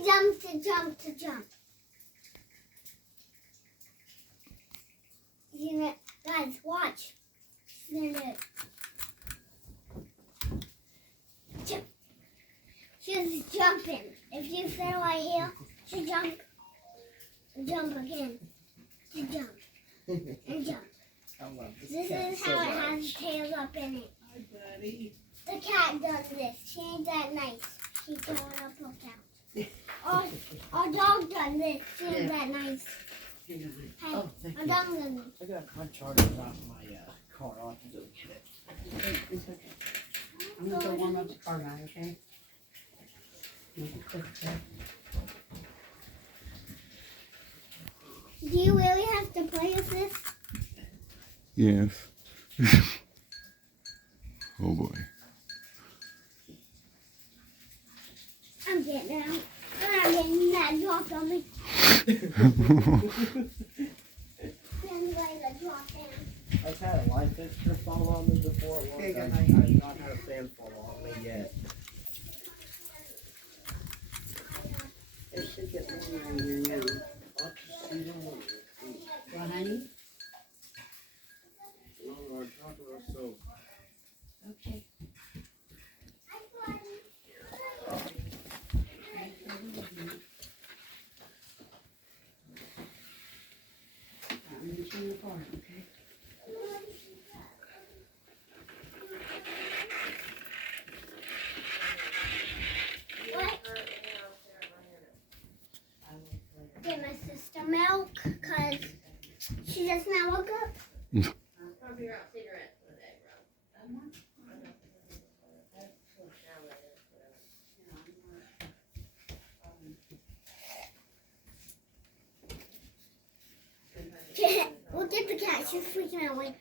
She jumps to jump to jump. You know, guys, watch. She's gonna do it. Jump. She's jumping. If you stay right here, she jump. Jump again. She jump. And jump. This is how it has tails up in it. Hi, buddy. The cat does this. She ain't that nice. She going up look out. Our dog does this. She ain't that nice. Hey, Oh, thank our you. dog does this. I got my charger off my car. I'll have to go get it. It's okay. I'm gonna go warm up the car guy, okay? Make it quick, okay? Do you really have to play with this? Yes. Oh boy. I'm getting out. I'm getting that dropped on me. Then like a drop down. I've had a light fixture fall on me before. Okay, good I've night. not had a fan fall on me yet. It should get warmer in here now. I'll just see the one. Well, honey? Okay. I'm just in the car, okay? What? Get my sister milk because she just now woke up. We'll get the cat. She's freaking out. Like,